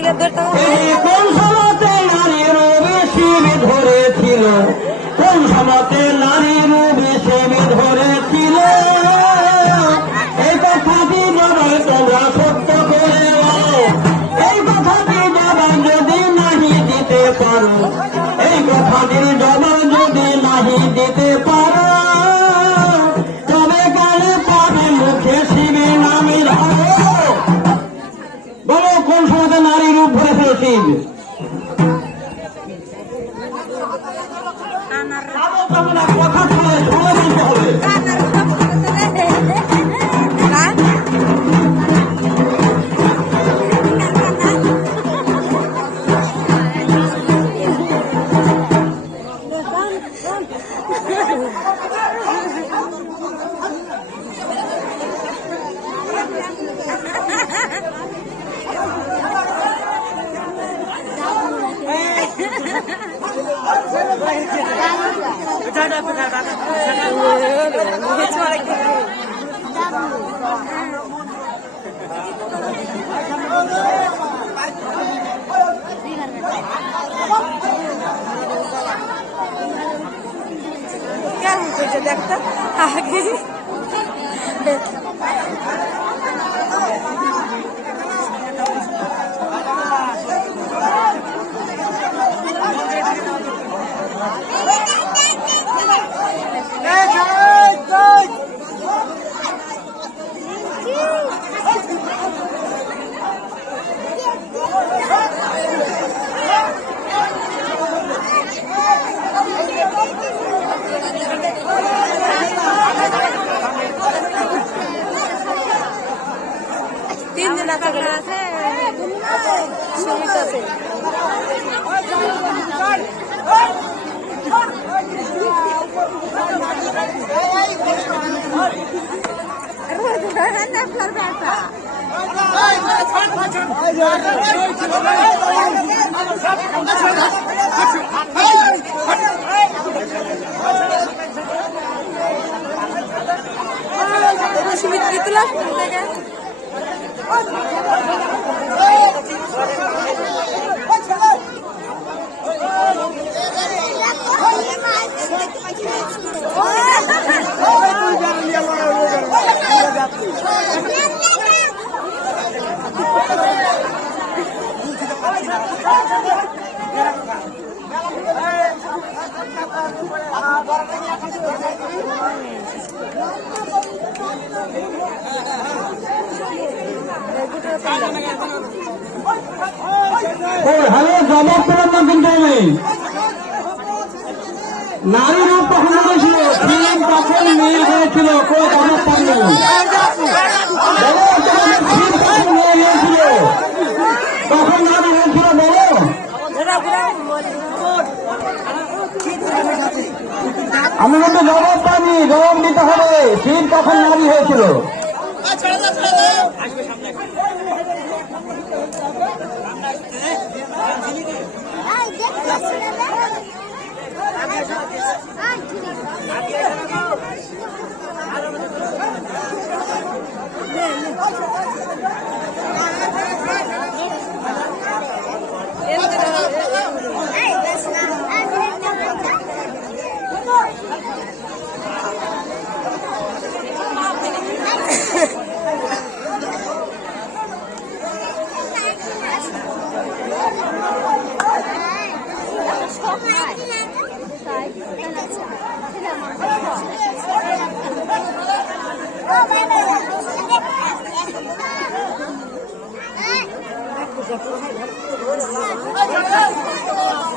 কোন সমাতে নারীর শিব ধরেছিল, কোন সমাতে নারীর শিব ধরেছিল, এই কথাটি জবাই তোমরা সত্য করে বলো, এই কথাটি জবাই যদি নাহি দিতে পারো, এই কথাটির জবাই যদি নাহি দিতে পারো, তবে গেলে পাবে মুখে শিবের নামে ধরো। বলো কোন সমাজে নারী রূপ ধরেছিল শিব? কথা শুনে শুনে বলতে হবে। কেমন করছে দেখতে আগে তিনজন আছে সঙ্গীত আছে itulah হ্যালো, জবাব পেলাম না কিন্তু আমি। নারী রূপ কখন হয়েছিল? শিব কখন নীল হয়েছিল? কেউ জবাব পাননি। শিব কখন নীল হয়েছিল? কখন নারী হয়েছিল বলো? আমি কিন্তু জবাব পাইনি, জবাব দিতে হবে। শিব কখন নারী হয়েছিল? Oh,